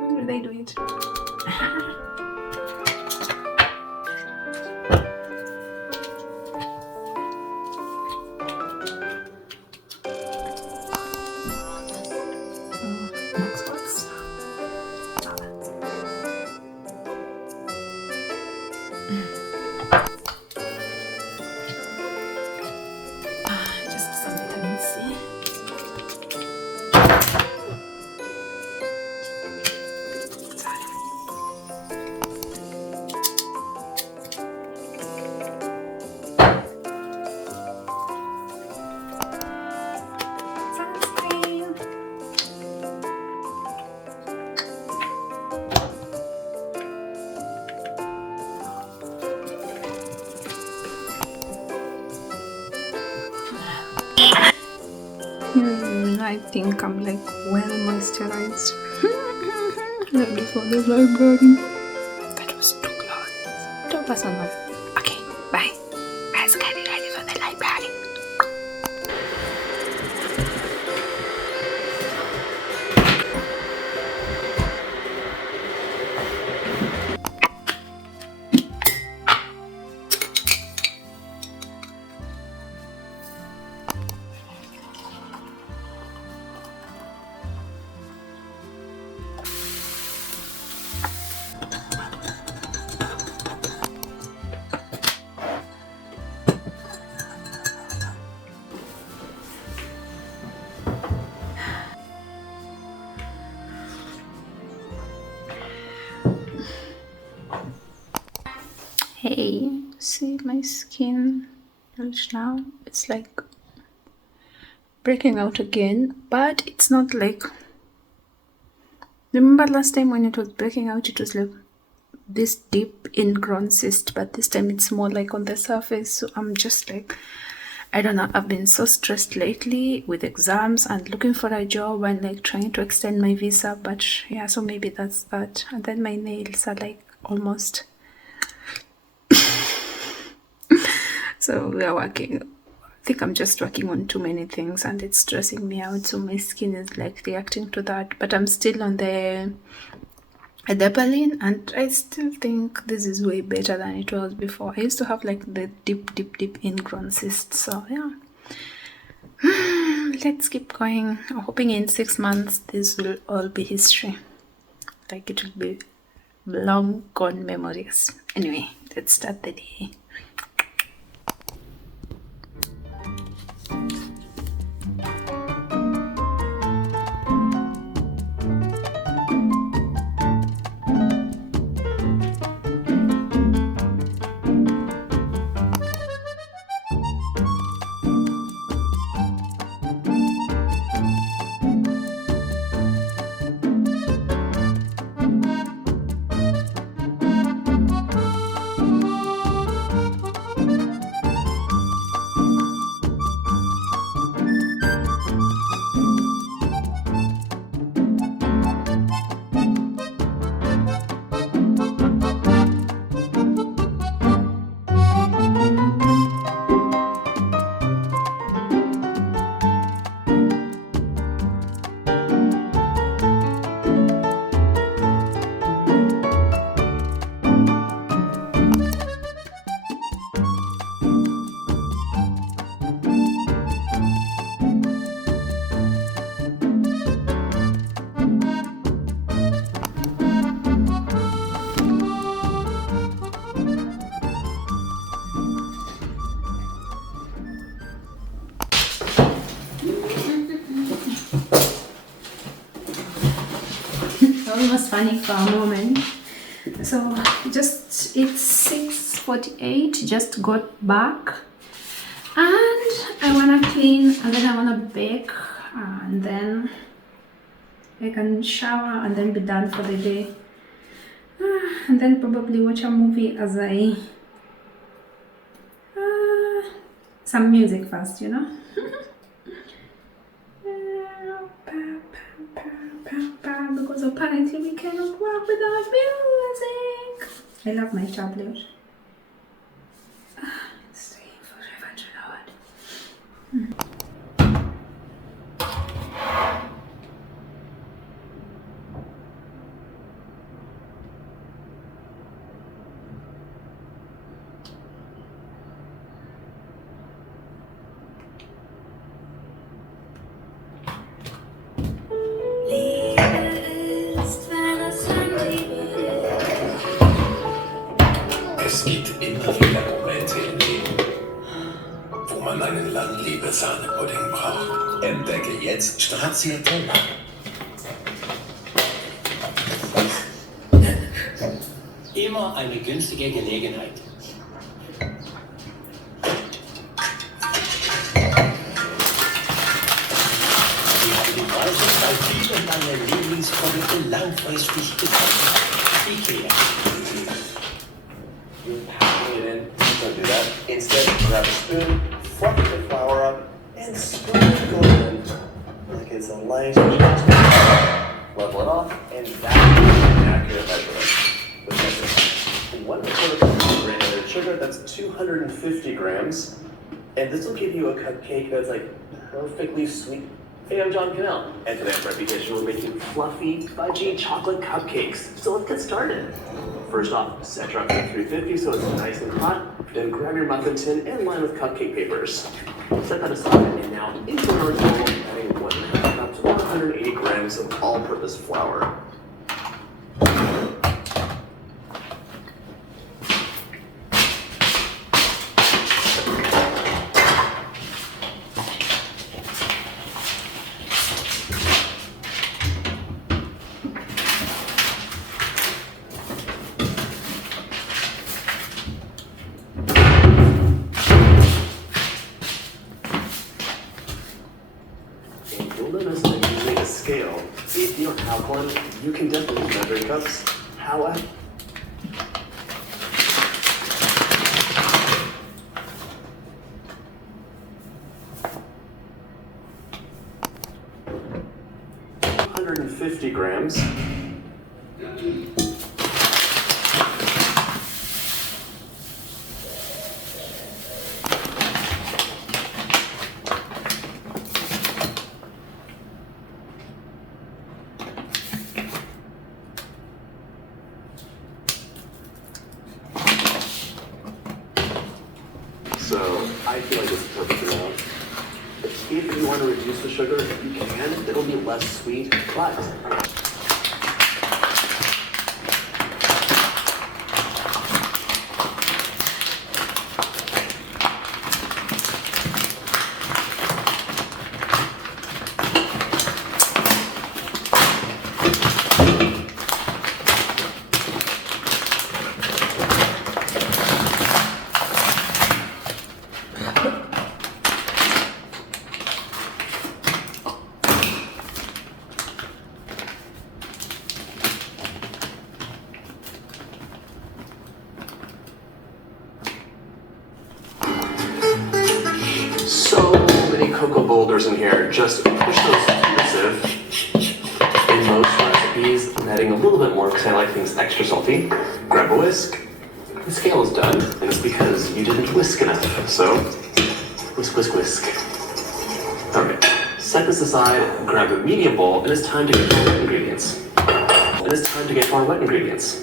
When do they do it? Just some vitamin C. Sunscreen. I think I'm like well moisturized. Ready for the library. That was too close. Too personal. Okay, bye. Guys, get ready for the library. Hey, see my skin now? It's like breaking out again, but it's not like, remember last time when it was breaking out, it was like this deep ingrown cyst, but this time it's more like on the surface. So I'm just like, I don't know, I've been so stressed lately with exams and looking for a job and like trying to extend my visa, but yeah, so maybe that's that. And then my nails are like almost so we are working. I think I'm just working on too many things and it's stressing me out, so my skin is like reacting to that. But I'm still on the adrenaline and I still think this is way better than it was before. I used to have like the deep ingrown cysts, so yeah. Let's keep going. I'm hoping in 6 months this will all be history. Like it will be long gone memories. Anyway, let's start the day. Almost funny for a moment. So just it's 6:48, just got back and I wanna clean and then I wanna bake and then I can shower and then be done for the day, and then probably watch a movie as I some music first, you know. Because apparently we cannot work without music. I love my tablet. It's staying forever to load. Es gibt immer wieder Momente im Leben, wo man einen Langliebe-Sahnepudding braucht. Entdecke jetzt Stracciatella. Immer eine günstige Gelegenheit. Sie haben die Preise bei vielen meiner Lieblingsprodukte langfristig gesenkt. IKEA. You pack it in, don't do that. Instead, grab a spoon, fluff the flour up, and sprinkle it in like it's a light just level it off, and that's an accurate measurement. But check this out. 1/4 cup of granulated sugar, that's 250 grams, and this will give you a cupcake that's like perfectly sweet. Hey, I'm John Cannell, and today on Reputation we're making fluffy, fudgy chocolate cupcakes. So let's get started. First off, set your oven at 350 so it's nice and hot. Then grab your muffin tin and line with cupcake papers. Set that aside, and now into another bowl, adding 1.5 cups, 180 grams of all-purpose flour. You'll notice that using a scale, if you don't have one, you can definitely use measuring cups. However, $150 grams. So I feel like it's perfect amount. If you want to reduce the sugar, you can. It'll be less sweet, but so many cocoa boulders in here. Just push those to sieve. In most recipes, I'm adding a little bit more because I like things extra salty. Grab a whisk. The scale is done, and it's because you didn't whisk enough. So, whisk, whisk, whisk. Alright, set this aside, grab a medium bowl, and it's time to get to our wet ingredients.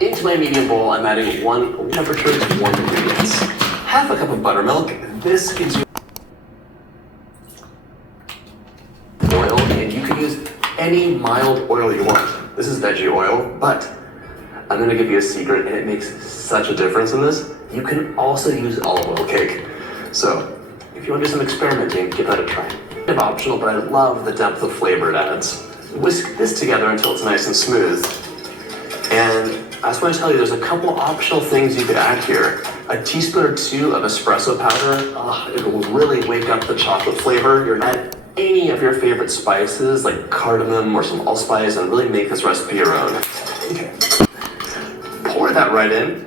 Into my medium bowl, I'm adding one temperature to warm ingredients. Half a cup of buttermilk. This gives you oil, and you can use any mild oil you want. This is veggie oil, but I'm gonna give you a secret, and it makes such a difference in this. You can also use olive oil cake. So, if you want to do some experimenting, give that a try. It's optional, but I love the depth of flavor it adds. Whisk this together until it's nice and smooth. And I just want to tell you, there's a couple optional things you could add here. A teaspoon or two of espresso powder. It will really wake up the chocolate flavor. You're add any of your favorite spices, like cardamom or some allspice, and really make this recipe your own. Okay. Pour that right in.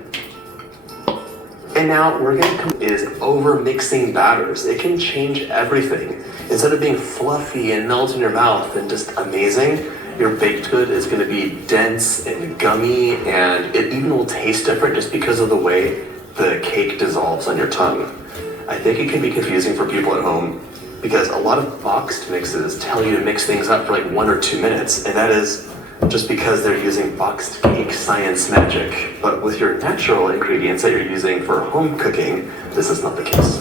And now we're gonna come is over mixing batters. It can change everything. Instead of being fluffy and melt in your mouth and just amazing, Your baked good is going to be dense and gummy, and it even will taste different just because of the way the cake dissolves on your tongue. I think it can be confusing for people at home because a lot of boxed mixes tell you to mix things up for like 1 or 2 minutes, and that is just because they're using boxed cake science magic. But with your natural ingredients that you're using for home cooking, this is not the case.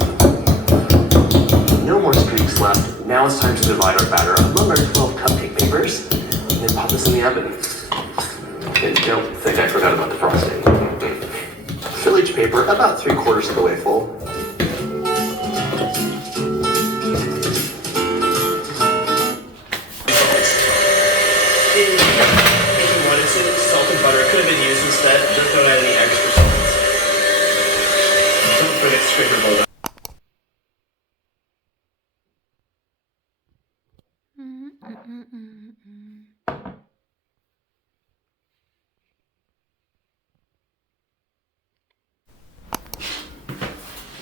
No more streaks left. Now it's time to divide our batter among our 12 cupcake papers and then pop this in the oven. And don't think I forgot about the frosting. Fill each paper about 3/4 of the way full. If you wanted to, salt and butter could have been used instead. Just don't add any extra salt. Don't forget to scrape your bowl down.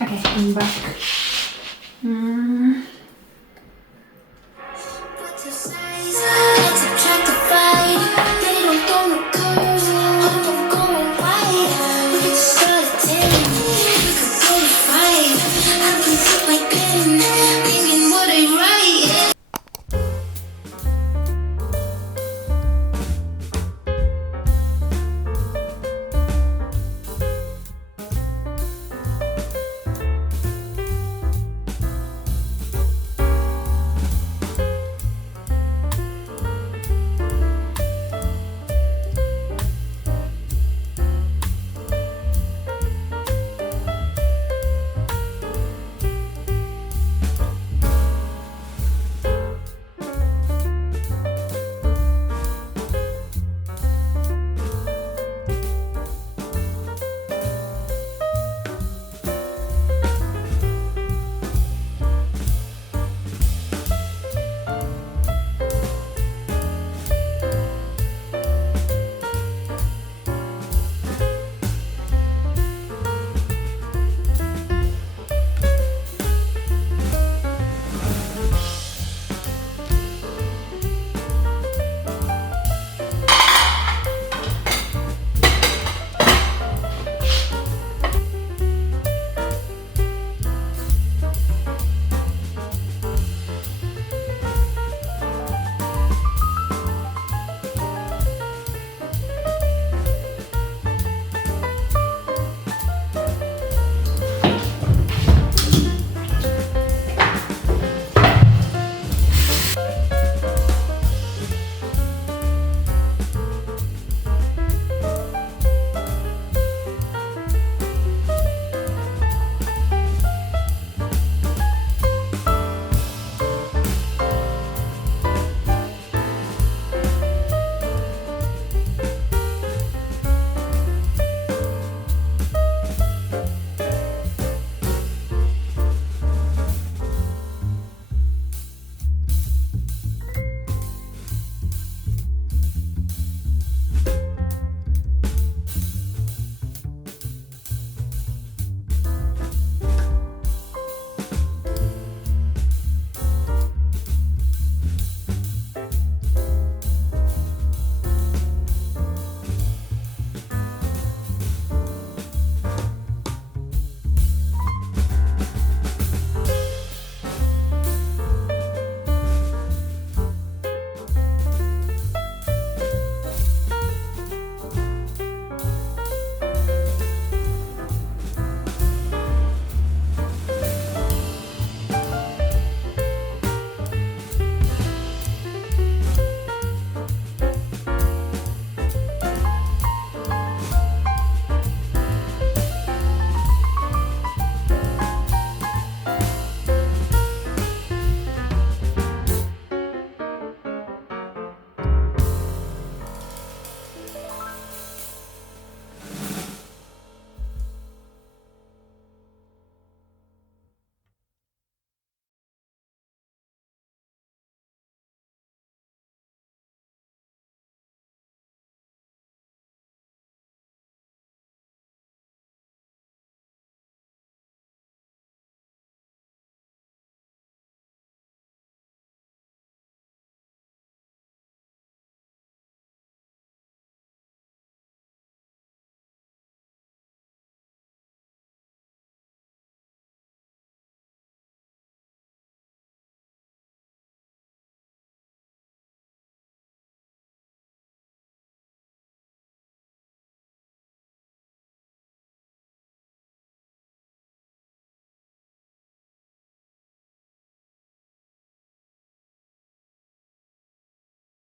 Okay, I'm back.